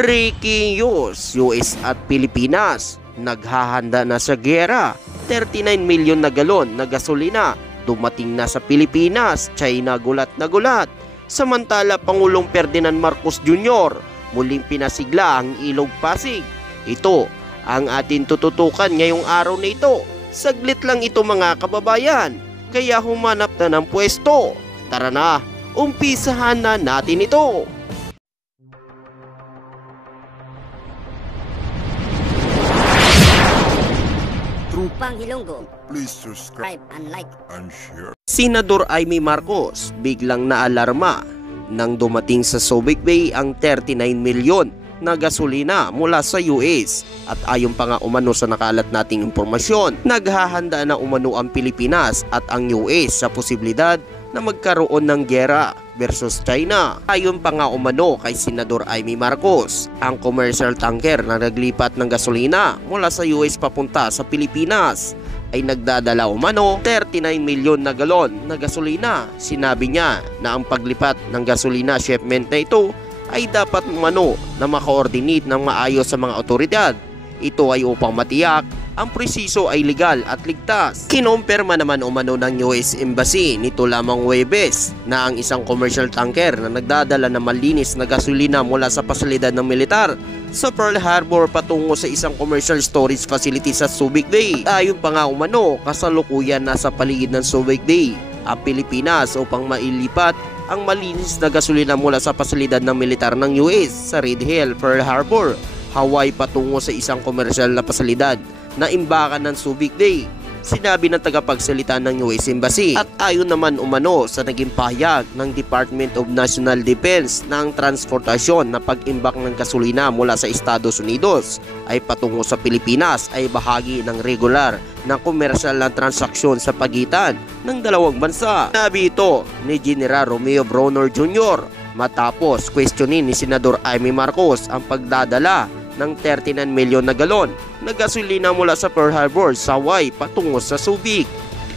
Breaking news, US at Pilipinas naghahanda na sa giyera. 39 milyon na galon na gasolina dumating na sa Pilipinas. China gulat na gulat. Samantala, Pangulong Ferdinand Marcos Jr. muling pinasigla ang Ilog Pasig. Ito ang atin tututukan ngayong araw na ito. Saglit lang ito mga kababayan, kaya humanap na ng pwesto. Tara na, umpisahan na natin ito. Pang Hilonggo. Please subscribe and like and share. Senador Amy Marcos biglang naalarma nang dumating sa Subic Bay ang 39 milyon na gasolina mula sa US. At ayon pa nga umano sa nakalat nating impormasyon, naghahanda na umano ang Pilipinas at ang US sa posibilidad na magkaroon ng giyera versus China. Ayon pa nga umano kay Senador Amy Marcos, ang commercial tanker na naglipat ng gasolina mula sa US papunta sa Pilipinas ay nagdadala umano 39 milyon na galon na gasolina. Sinabi niya na ang paglipat ng gasolina shipment na ito ay dapat umano na maka-coordinate ng maayos sa mga otoridad. Ito ay upang matiyak ang presiso ay legal at ligtas. Kinumpirma naman umano ng US Embassy nito lamang Huwebes na ang isang commercial tanker na nagdadala ng malinis na gasolina mula sa pasilidad ng militar sa Pearl Harbor patungo sa isang commercial storage facility sa Subic Bay. Ayon pa nga umano, kasalukuyan nasa paligid ng Subic Bay ang Pilipinas upang mailipat ang malinis na gasolina mula sa pasilidad ng militar ng US sa Reed Hill, Pearl Harbor, Hawaii patungo sa isang komersyal na pasilidad na imbakan ng Subic Bay. Sinabi ng tagapagsalita ng US Embassy. At ayon naman umano sa naging pahayag ng Department of National Defense na ang transportasyon na pag-imbak ng gasolina mula sa Estados Unidos ay patungo sa Pilipinas ay bahagi ng regular na komersyal na transaksyon sa pagitan ng dalawang bansa. Sinabi ito ni General Romeo Bronner Jr. matapos questionin ni Senador Amy Marcos ang pagdadala ng 39 milyon na galon na gasolina mula sa Pearl Harbor sa Hawaii patungo sa Subic.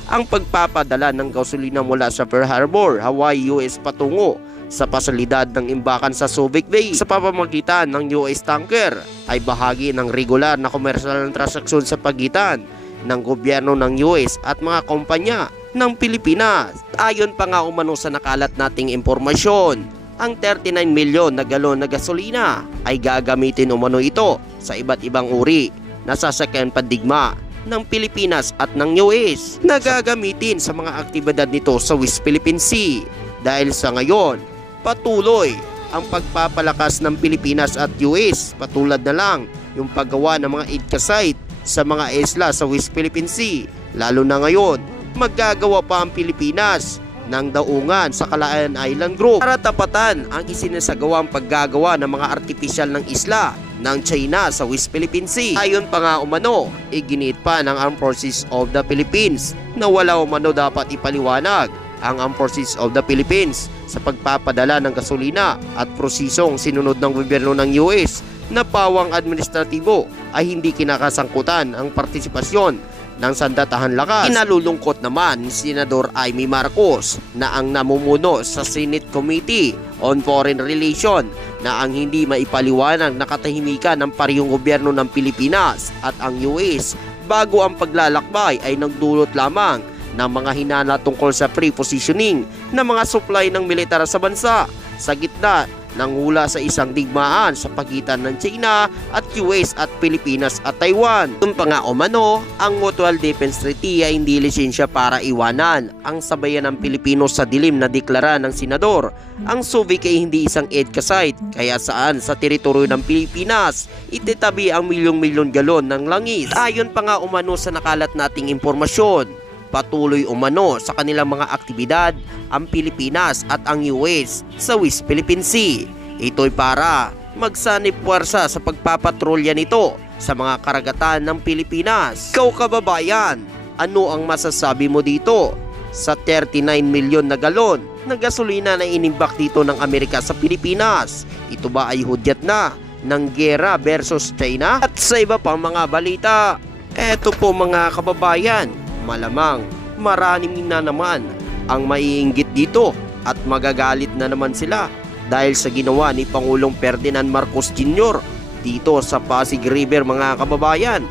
Ang pagpapadala ng gasolina mula sa Pearl Harbor, Hawaii, US patungo sa pasilidad ng imbakan sa Subic Bay sa pamamagitan ng US tanker ay bahagi ng regular na komersyal na transaksyon sa pagitan ng gobyerno ng US at mga kumpanya ng Pilipinas. Ayon pa nga umano sa nakalat nating impormasyon, ang 39 milyon na galon na gasolina ay gagamitin umano ito sa iba't ibang uri na sasakyan pandigma ng Pilipinas at ng US na gagamitin sa mga aktibidad nito sa West Philippine Sea. Dahil sa ngayon, patuloy ang pagpapalakas ng Pilipinas at US, patulad na lang yung paggawa ng mga aid site sa mga isla sa West Philippine Sea. Lalo na ngayon, maggagawa pa ang Pilipinas ng daungan sa Kalayaan Island Group para tapatan ang isinasagawang paggagawa ng mga artipisyal ng isla ng China sa West Philippine Sea. Ayon pa nga umano, iginit pa ng Armed Forces of the Philippines na wala umano dapat ipaliwanag ang Armed Forces of the Philippines sa pagpapadala ng gasolina at prosesong sinunod ng gobyerno ng US na pawang administratibo ay hindi kinakasangkutan ang partisipasyon ng sandatahan lakas. Inalulungkot naman ni Senador Amy Marcos na ang namumuno sa Senate Committee on Foreign Relations na ang hindi maipaliwanag na katahimikan ng parehong gobyerno ng Pilipinas at ang US bago ang paglalakbay ay nagdulot lamang ng mga hinala tungkol sa pre-positioning ng mga supply ng militar sa bansa sa gitna ng hula sa isang digmaan sa pagitan ng China at US at Pilipinas at Taiwan. Kung pa nga umano, ang Mutual Defense Treaty ay hindi lisensya para iwanan ang sabayan ng Pilipino sa dilim na deklara ng senador. Ang Subic ay hindi isang EDCA site, kaya saan sa teritoryo ng Pilipinas ititabi ang milyong-milyon galon ng langis. Ayon pa nga umano sa nakalat nating impormasyon, patuloy umano sa kanilang mga aktibidad ang Pilipinas at ang US sa West Philippine Sea. Ito'y para magsanib puwersa sa pagpapatrolya nito sa mga karagatan ng Pilipinas. Ikaw kababayan, ano ang masasabi mo dito sa 39 milyon na galon na gasolina na inimbak dito ng Amerika sa Pilipinas? Ito ba ay hudyat na ng giyera versus China? At sa iba pang mga balita, eto po mga kababayan, malamang maraming na naman ang maiinggit dito at magagalit na naman sila dahil sa ginawa ni Pangulong Ferdinand Marcos Jr. dito sa Pasig River mga kababayan.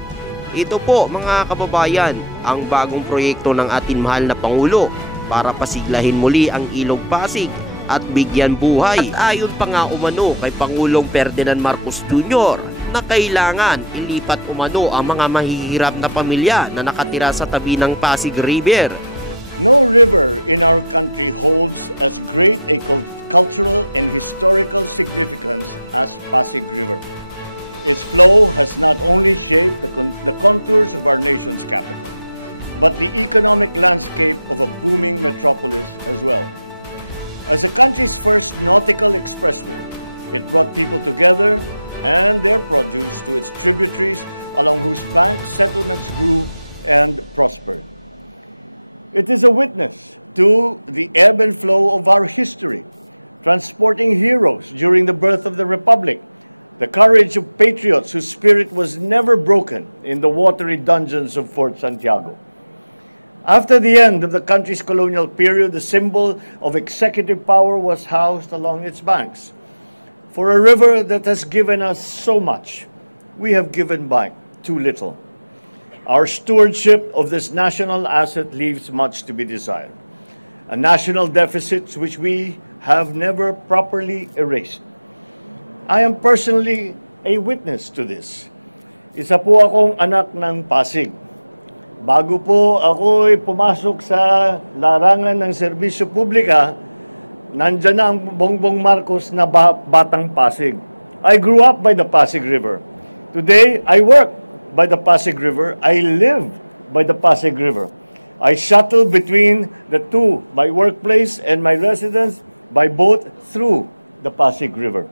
Ito po mga kababayan ang bagong proyekto ng ating mahal na Pangulo para pasiglahin muli ang Ilog Pasig at bigyan buhay. At ayon pa nga umano kay Pangulong Ferdinand Marcos Jr. na kailangan ilipat umano ang mga mahihirap na pamilya na nakatira sa tabi ng Pasig River. No river in our country holds as great a cultural and historical significance as Pasig River. Its flow has not only shaped the contours of our nation's capital, but the economic landscape of a booming metropolis as well. As the country's first nautical expressway, it brought people together and their produce to its tributaries along whose banks settlements grew and prospered. It is a witness to the ebb and flow of our history, transporting heroes during the birth of the Republic, the courage of patriots whose spirit was never broken in the watery dungeons of Fort Santiago. After the end of the country's colonial period, the symbol of executive power was housed along its banks. For a river that has given us so much, we have given back too little. Our stewardship of this national asset leaves much to be desired. A national deficit which we have never properly erased. I am personally a witness to this. Isa po akong anak ng Pasig. Bago po ako'y pumasok sa larangan ng serbisyo publika, nandyan na ang Bongbong Marcos na batang Pasig. I grew up by the Pasig River. Today, I work by the Pasig River. I live by the Pasig River. I shuttle between the two, my workplace and my residence, by boat through the Pasig River.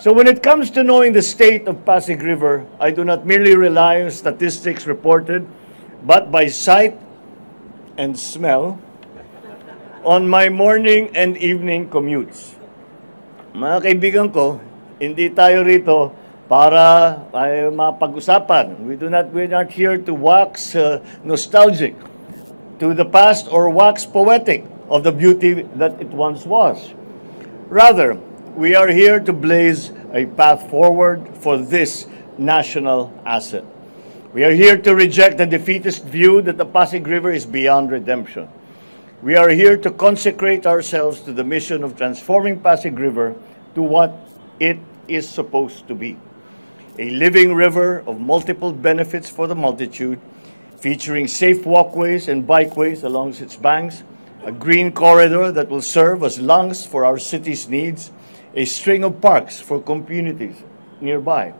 So when it comes to knowing the state of Pasig River, I do not merely rely on statistics reported, but by sight and smell on my morning and evening commutes. Mga kaibigan ko, hindi tayo rito para mapag-usapan. We're not here to wax nostalgic to the past or wax poetic of the beauty that it once was. Rather, we are here to blaze a path forward for this national asset. We are here to reject the defeatist view that the Pasig River is beyond redemption. We are here to consecrate ourselves to the mission of transforming Pasig River to what it is supposed to be. A living river of multiple benefits for the multitude, featuring safe walkways and bikeways along its banks, a green corridor that will serve as lungs for our city's needs, a string of parks for communities nearby.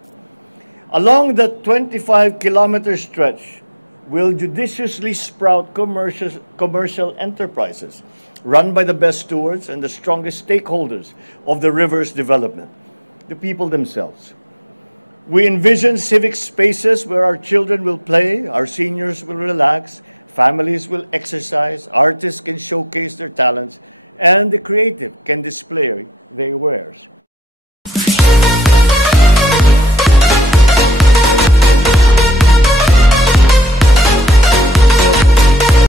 Along the 25-kilometer stretch will judiciously sprout commercial enterprises run by the best stewards and the strongest stakeholders of the river's development, the people themselves. We envision civic spaces where our children will play, our seniors will relax, families will exercise, artists can showcase their talents, and the creative can display their wares.